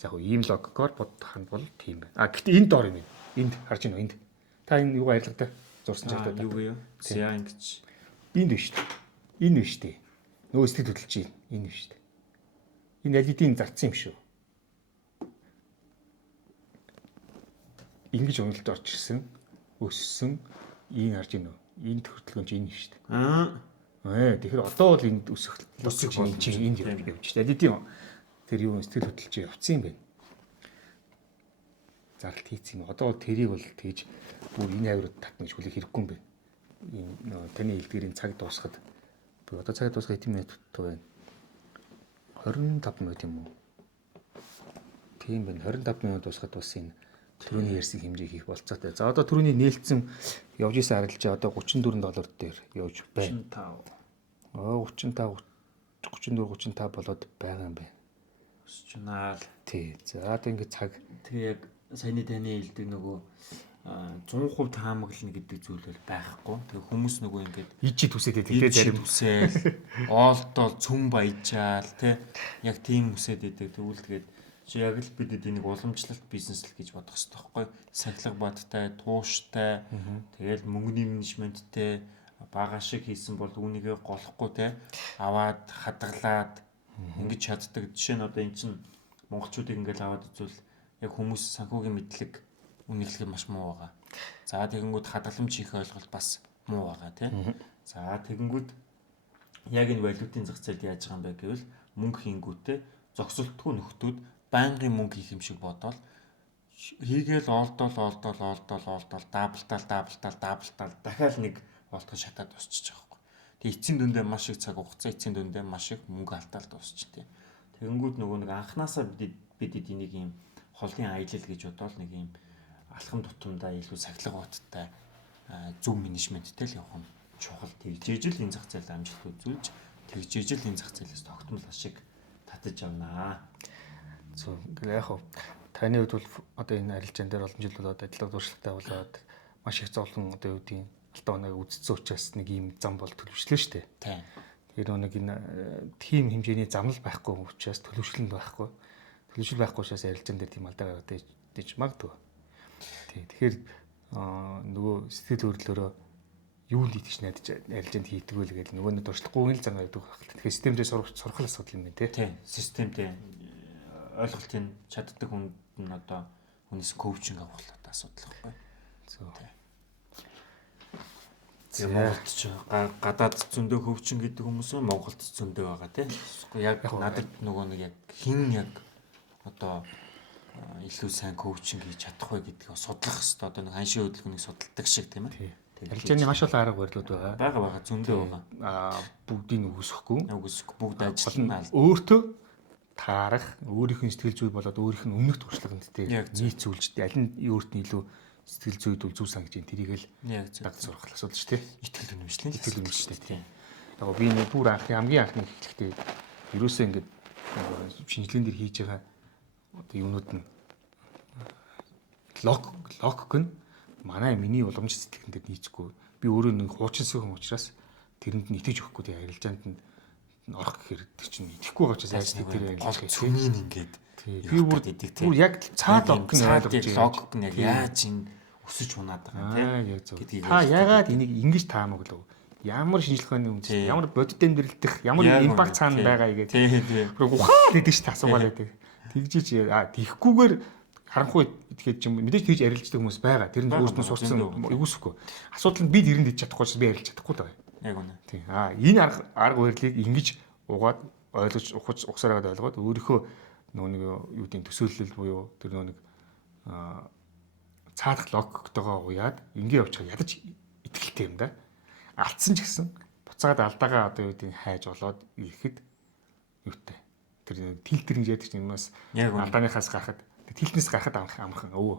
За яг ийм логикоор бодох нь бол тийм байна. Гэхдээ энэ доор юм. Энд харж байна уу энд? Та энэ юугаа ялгадаг? Зурсан чагтаа. Юу вэ? Зя ингэж. Энд биш үү? Энэ биш үү? Нөгөө сэтгэл хөдлөж чинь энэ биш үү? Энэ LED-ийн зарцсан юм шүү. Ингэж уналд орж ирсэн, өссөн, ийм харж байна уу? Энэ хөдөлгөөн чинь энэ шүү дээ. Тэгэхээр одоо бол энд өсөх чинь энд явж шүү дээ. LED-ийн тэр юу сэтгэл хөдлөлж явцсан юм байна. Зарлт хийцэн юм. Одоо бол тэрийг бол тэгж бүр энэ авирууд татна гэж хүлээх хэрэггүй юм байна. Энэ таны хэлдгэрийн цаг дуусахад одоо цаг дуусах хэдэн минут байна? 25 минут юм уу? Тийм байна. 25 минут дуусахад бас энэ түрүүний ярьсан хэмжээг хийх болцоотой. За одоо түрүүний нээлтсэн явж исэн арилжаа одоо $34 дээр явж байна. 34 болоод байгаа юм байна. Өсчнаа л. Тий. За одоо ингэ цаг. Тэгээ яг саяны таны хэлдэг нөгөө 100% таамаглана гэдэг зүйл бол байхгүй. Тэгээ хүмүүс нөгөө ингээд ижид үсээд байдаг те зарим үсээл оолтол цүн баяжаал те яг тийм үсээд байдаг. Тэгвэл тэгээд чи яг л бидэд энийг уламжлалт бизнес л гэж бодох хэрэгтэй байхгүй. Сахилга бадтай, тууштай, тэгэл мөнгөний менежменттэй бага шиг хийсэн бол үүнийгээ голохгүй те аваад хадгалаад ингэж чаддаг. Жишээ нь одоо эн чинь монголчуудыг ингээл аваад үзвэл яг хүмүүс санхүүгийн мэдлэг үнэлэх маш муу байгаа. За тэгэнгүүт хадгаламж хийх ойлголт бас муу байгаа тий. За тэгэнгүүт яг энэ валютын зах зээлд яаж байгаа юм бэ гэвэл мөнгө хийнгүүтээ зогсолтгүй нөхдүүд байнгын мөнгө хийх юм шиг бодоол хийгээл олдол даблтал дахиад нэг олдох шатаад босчихж байгаа байхгүй. Тэгээ эцсийн дүндээ маш их цаг хугацаа, эцсийн дүндээ маш их мөнгө алдаад дуусч тий. Тэгэнгүүт нөгөө нэг анханасаа бидэд энийг ийм холын аялал гэж бодоод нэг ийм алхам тутамдаа илүү сахилга уттай зөв менежменттэй л явах юм чухал. Тэгжээж л энэ зах зээл амжилт үзүүлж, тэгжээж л энэ зах зээлээс тогтмол ашиг татаж авнаа. Зөв. Яг хөө таны хувьд бол одоо энэ арилжаан дээр олон жил болоод ажиллах туршлагатай болоод маш их зовлон одоо юу гэдгийг алтан оног үздсэн учраас нэг ийм зам бол төлөвшлөө шүү дээ. Тийм. Тэгэхээр нэг энэ тим хэмжээний зам л байхгүй учраас төлөвшлөнд байхгүй. Төлөвшил байхгүй учраас арилжаан дээр тийм алдаа гараад ээж магадгүй. Тий. Тэгэхээр нөгөө сэтгэл хөдлөлөөрөө юунд итгэж найдаж арилжаанд хийдэг вэ гэдэг нөгөө нэг дуршлаггүй л зам байдаг байх. Тэгэхээр системдээ сурах асуудал юм байна тий. Тийм. Системдээ ойлголтын чаддаг хүнд нь одоо хүнээс коучинг авах асуудал байхгүй. Зөв. Тэгээ Монголд ч гадаад зөндөө хөвчин гэдэг хүмүүс нь Монголд зөндөө байгаа тийм. Яг надад нөгөө нэг яг хин яг одоо илүү сайн коучинг хийж чадах вэ гэдгийг судлах хэрэгтэй. Одоо нэг ханшийн хөдөлгөөнийг судалдаг шиг тийм ээ. Арилжааны маш олон арга барилуд байгаа. Байгаа зөндөө байгаа. Бүгдийг үгүйсэхгүй. Бүгд ажиллана. Өөртөө таарах, өөрийнх нь сэтгэл зүй болоод өөрийнх нь өмнөх туршлаганд нийцүүлж аль нь өөрт нь илүү сэтгэл зүйд үл зүй сангаж тэрийг л даг сурах асуудал шүү дээ. Итгэл үнэмшлээ. Итгэл үнэмшлээ тийм. Яг би нэг бүр хамгийн анхны эхлэхдээ ерөөсөө ингэж шинжилгээнд дэр хийж байгаа одоо юмнууд нь логик нь миний уламж сэтгэлдэнд нийцэхгүй. Би өөрөө нэг хуучинсаг хүн учраас тэрэнд нь итгэж өгөхгүй тийм арилжаанд нь орох гэхээр тэр чинь итгэхгүй байгаа учраас айс тэр гол цүмийн ингээд би бүр яг цаад логик нь ойлгож байгаа. Логик нь яг яаж энэ өсөж унаад байгаа тийм. Та яагаад энийг ингэж таамаг лөө? Ямар шинжилгээний үндэс, ямар бодит амьдралдах, ямар импакт цаана байгаа гэдэг. Тийм. Ухаан гэдэг чинь асуугаад байдаг. Тэгжиж тийхгүйгээр харанхуй итгэж юм мэдээж тэгж арилждаг хүмүүс байгаа. Тэр нь өөртөө сурцсан эвгүйсэхгүй. Асуудал нь би тэрэнд иж чадахгүй ч би арилж чадахгүй л байгаа. Яг үнэ. Тийм. Энэ арга барилыг ингэж угаад ойлгож ухсараад ойлгоод өөрийнхөө нөгөө нэг юу гэдэг төсөөлөл буюу тэр нөгөө нэг цаадах логиктойгоо уяад ингээ явчих ядаж итгэлтэй юм да. Алдсан ч гэсэн буцаад алдаагаа одоо юу гэдэг хайж болоод ирэхэд юутай. Тэр тилтэр ингэж яадаг чинь юмас алдааныхаас гарахад тилтнээс гарахад амархан өвөө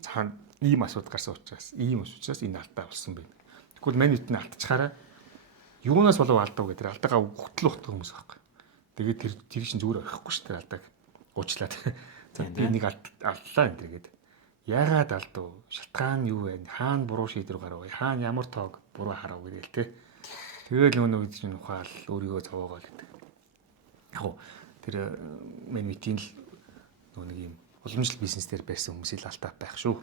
цаана ийм асуудал гарсан учраас энэ алдаа болсон байна. Тэгвэл мань үтэн алдчихаараа юунаас болов алдав гэдэг алдаагаа хөтөл ухдаг хүмүүс байхгүй. Тэгээд тэр чинь зүгээр орхихгүй шүү дээ алдааг уучлаад. За би нэг алдлаа энэ төр гэдэг. Яагаад алдав? Шалтгаан юу вэ? Хаана буруу шийдвэр гарав? Хаана ямар тоог буруу харав гэдэг л те. Тэгэл нөгөө чинь ухаал өөрийгөө зовоогоо л гэдэг. Яг тэр менежментийн л нөгөө нэг юм уламжлалт бизнес дээр байсан хүмүүсийг алдаа байх шүү.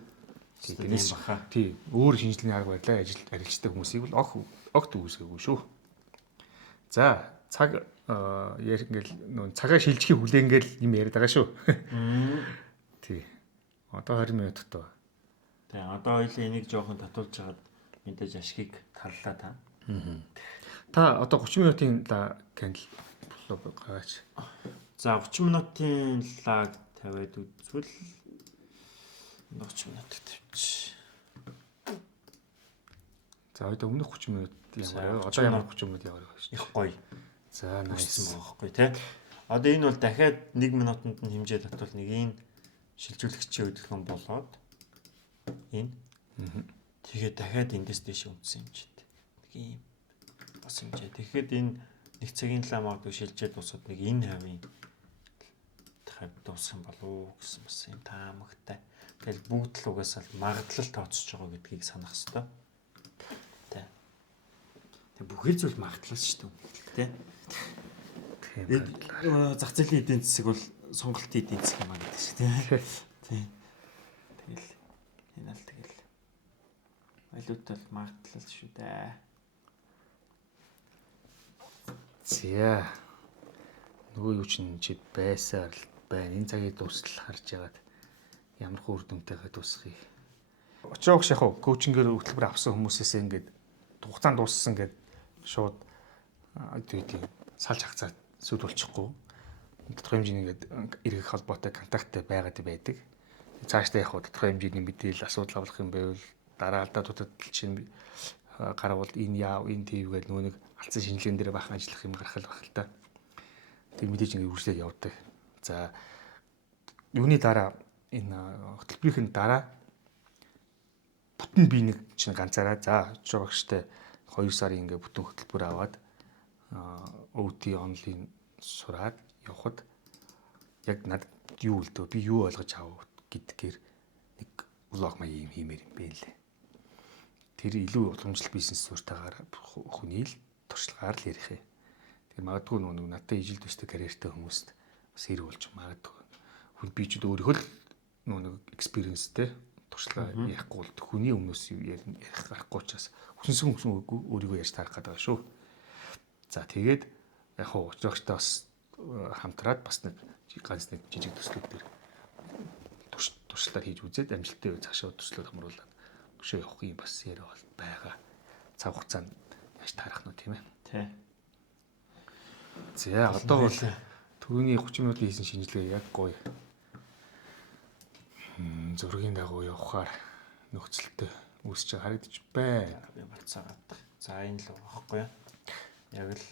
Тэрнээс тий өөр шинжилгээний арга барилаа арилждаг хүмүүсийг бол огт үүсгээгүй шүү. За цаг ингээл нөгөө цагаа шилжихийг хүлээнгээл юм яриад байгаа шүү. Тий. Одоо 20 минут тоо. Тий, одоо хоёул энийг жоохон татуулж хагаад мэдээж ашигыг тарлаа та. Та одоо 30 минутын кандл гаач. За 30 минутын лаг тавиад үзвэл 30 минут тавьчих. За одоо өмнөх 30 минут ямар одоо ямар 30 минут яваар байна шүү. Их гоё. За найсан байхгүй тий. Одоо энэ бол дахиад 1 минутанд нь хэмжээ татвал нэг энэ шилжүүлэгчийн хөдөлгөөн болоод энэ тэгээд дахиад эндээс дэше үндсэн хэмжээтэй. Нэг ийм бас хэмжээ. Тэгэхээр энэ нэг цагийн магадгүй шилжээд дуусаад нэг энэ хавийн дахиад дуусах юм болов уу гэсэн бас юм таамагтай. Тэгэл бүгд л угаасаа магадлал тооцож байгаа гэдгийг санах хэрэгтэй. Тэг бүхэл зүйл магадлал шүү дээ. Тийм. Зах зээлийн эдийн засаг бол сонголтын эдийн засаг юм аа гэдэг шиг тийм. Тэгэл энэ аль тэгэл валют бол магадлал шүү дээ. За. Нөгөө юу чинь чи байсаар л байна. Энэ цагийг дуустал харж яагаад ямар үр дүнтэйгээ дуусгахыг. Очоогш яг коучингээр хөтөлбөр авсан хүмүүсээс ингээд хугацаанд дууссан гэд шууд тийм салж хагцаад сүд болчихгүй. Тодорхой хэмжээний ингээд эргэх холбоотой контакттай байгаад байдаг. Цаашдаа яг тодорхой хэмжээний мэдээлэл асуудал авах юм байвал дараа алдаатуудад чинь гарвал энэ яав, энэ тийв гэдэг нөгөө нэг алдсан шинжилгээнд дээр бахан ажиллах юм гарах л та. Тэг мэдээж ингэ үргэлжлээд явдаг. За юуны дараа энэ хөтөлбөрийн дараа бүтэн би нэг чинь ганцаараа за багштай 2 сарын ингээ бүтэн хөтөлбөр аваад OT онлайн сураад явхад яг надад юу үлдээ би юу ойлгож авав гэдгээр нэг блог маяг юм хиймээр юм бэ лээ. Тэр илүү уламжлалт бизнес суурьтайгаар хүний л туршлагаар л ярих юм. Тэр магадгүй нэг надтай ижил төстэй карьертэй хүмүүст бас хэрэг болж магадгүй. Хүн би ч өөрийнхөө л нэг экспириенстэй туршлага ярихгүй бол хүний өмнөөс ярих гарахгүй учраас хүссэн өөрийгөө ярьж тарах гэдэг шүү. За тэгээд яг хуу учрагчтай бас хамтраад бас нэг ганц нэг жижиг төслүүд дээр туршлага хийж үзээд амжилттай цаашаа төслөд хамруулаад өшөө явах юм бас яриа бол байгаа. Цаг хугацаанд яаж тарах нь тийм ээ. Тий. За одоо бол түрүүний 30 минутын хийсэн шинжилгээ яг гоё. Зургийн дагуу явахаар нөхцөлтэй үүсэж харагдаж байна. Би бацаагаад. За энэ л багхгүй юу? Яг л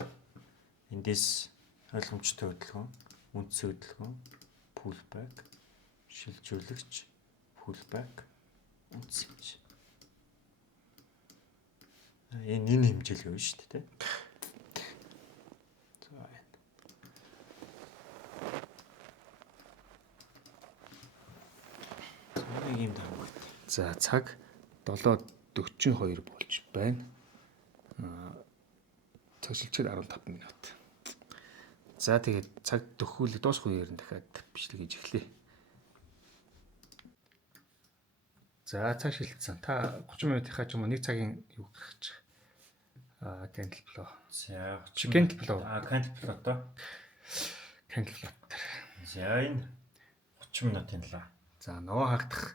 эндээс ойлгомжтой хөдөлгөөн, үндсэн хөдөлгөөн, pullback, шилжүүлэгч, pullback, үндсэж. Энэ хэмжээл юу шүү дээ, тэ? Ийм даа. За цаг 7:42 болж байна. Цаг шилжээд 15 минут. За тэгээд цаг төгөөлөд дуусах үеэр нь дахиад бичлэг хийж эхлэе. За цаг шилжсэн. Та 30 минутынхаа ч юм уу 1 цагийн юу гэх чи. Candle flow. За Candle flow. Candle flow то. Candle flow. За энэ 30 минутын лаа. За нөгөө хагдах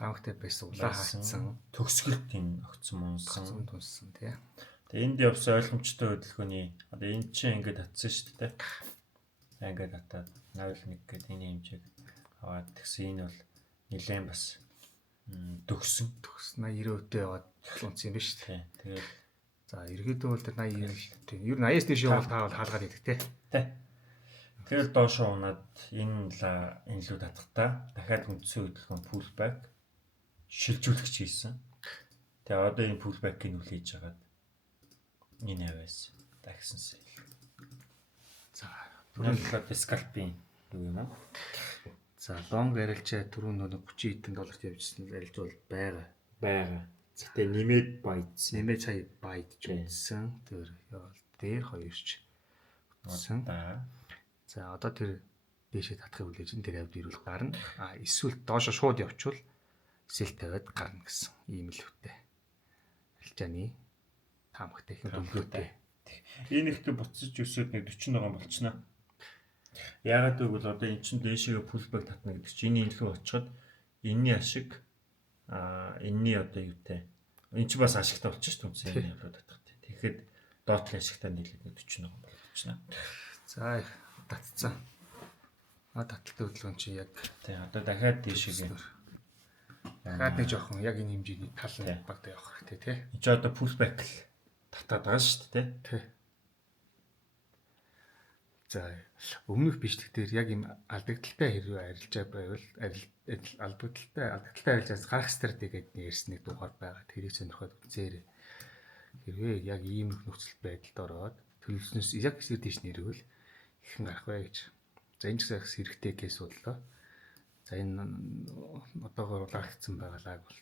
гамхтай байсан улаан хаагдсан төгсгөлт энэ огцсон мунсан тунсан тий. Тэгээ энд явсан ойлгомжтой хөдөлгөөний одоо энэ чинь ингээд татсан шүү дээ. Ингээд татаад 0.1 гэдэг энэ хэмжээг аваад тэгсэн энэ бол нэлээд бас төгсөн 80-90%-тэй яваад унцсан юм ба шүү дээ. Тэгээд за ерөөдөө бол тэр 80 тийм ер нь 80-аас дээш явал таавал хаалгаад идэх тий. тэгэл доошоо унаад энэ лүү татахтаа дахиад үндсэн хөдөлгөөн pullback шилжүүлэгч хийсэн. Тэгээ одоо энэ pullback-ийг үлээж хагаад энэ аваас тагсан сэл. За түрүүн scalp-ийн юу юм аа? За long арилжаа түрүүн нэг 30 хэдэн долларт явжсэн арилж бол байгаа. Гэтэ нэмээд баяжсан. Нэмээд сая баядж үзсэн. Тэр явал дээр хоёрч үзсэн. За одоо тэр дээшээ татахыг хүлээж ин тэр авд ирүүл гарна. Эсвэл доошо шууд явчвал сэл тавиад гарна гэсэн ийм л үтэй. Арилжааны таамагтай их дүнлүүтэй. Энэ ихтэй буцаж өсөөд нэг 41 болчихно. Яагаад гэвэл одоо эн чинь дээшээ pullback татна гэдэг чинь энэ илүү очиход энэний ашиг энэний одоо юутай. Энд чинь бас ашигтай болчихно шүү дээ энэ яваад татахтай. Тэгэхэд доотлын ашигтай нийлээд 41 болчихно. За татцсан. Таталтай хөдөлгөөн чи яг тий одоо дахиад дээшээ дахиад нэг жоохон яг энэ хэмжээний тал багтаа явах хэрэгтэй тий. Энд чи одоо pullback л татаад байгаа шүү дээ тий. За өмнөх бичлэг дээр яг юм алдагдaltaй хэрвээ арилжаа байвал алдагдaltaй арилжаас гарах стратеги гэдэг ярьсныг дугаар байгаа. Тэрийг сонирхоод үзээрэй. Хэрвээ яг ийм нөхцөл байдалд ороод төлөвлөснөөс яг хэсэг дэш нэрвэл ихэн гарах вэ гэж. За энэ ч гэсэн хэрэгтэй кейс боллоо. За энэ одоогоор улаарчсан байгалааг бол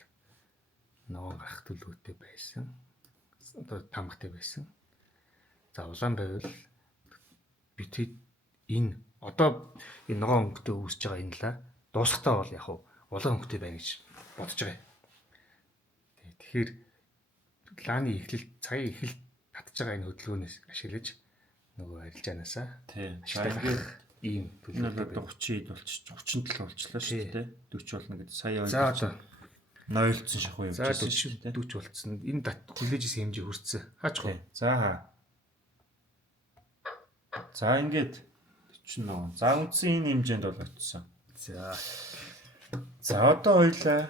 ногоон гарах төлөвтэй байсан. Одоо тамгатай байсан. За улаан байвал бид энэ одоо энэ ногоон өнгөтэй үүсэж байгаа энэ ла дуусахтаа бол яг улаан өнгөтэй байна гэж бодож байгаа. Тэгэхээр лааны эхлэл цагийн эхлэл татж байгаа энэ хөдөлгөөнөөс ашиглаж нөгөө арилжаанаасаа ашиглах ийм төлөвлөлт одоо 30 болчих 37 болчихлоо шүү дээ. 40 болно гэдэг сая за одоо нойлцсон шахуу явж байсан шүү дээ. 40 болцсон. Энэ хүлээжсэн хэмжээ хүрсэн. Хаачгүй. За ингээд 48. За үндсэн энэ хэмжээнд бол очсон. За одоо хоёлаа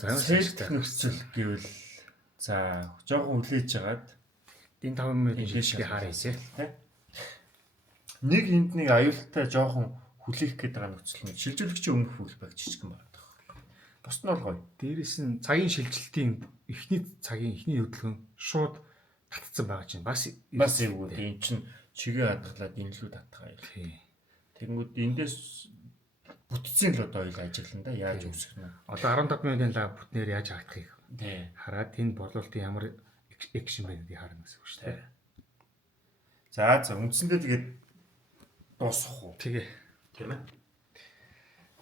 self нөхцөл гэвэл За жоохон хүлээж агаад энэ 5 минут Ингээд шилжих харъя тий. нэг энд нэг аюултай жоохон хүлээх гээд байгаа нөхцөл нь шилжүүлэгчийн өмнөх хөлбөг жижигхэн байна. Бус нь бол гоё. Дээрээс нь цагийн шилжилтийн эхний хөдөлгөөн шууд татцсан байгаа чинь бас эвгүй. Тийм чинь чигээ хадгалаад инлүү татгаа юм. тий. Тэгэнгүүт эндээс бүтцийн л одоо ойл ажиллана да. Яаж үүсэх нь. Одоо 15 минутын лав бүтнээр яаж хаагахыг Тий. хараад энэ борлуулалтын ямар экшн байныг харна гэсэн үг шүү дээ. За үндсэндээ тэгээд дуусах уу? Тэгээ. Тийм ээ.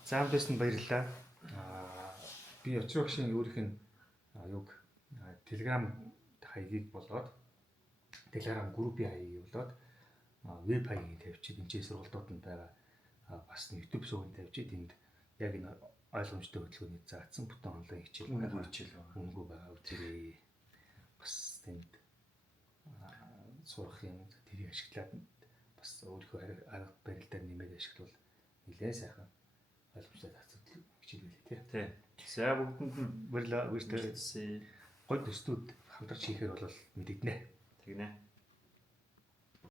За хамтдаа баярлалаа. Би очрогчийн өөрийнх нь юг Telegram хаягийг болоод Telegram группийн хаягийг болоод веб хаягийг тавьчихэд энэ сургалтууданд байгаа бас YouTube сувг тавьчихэд энд яг энэ ойлгомжтой хөтөлбөрөний заасан бүтэн онлайн хичээл өнгөө байгаа үзээрэй. Бас тэнд сурах юм тэрийг ашиглаад бас өөрийнхөө арга барилдаар нэмээд ашиглавал нэлээд сайхан ойлгомжтой тацдаг хичээл байлээ тий. За бүгдэнд нь баярлалаа. Гой төстүүд хамтарч хийхээр бол мэдэгдэнэ. Тэгнэ.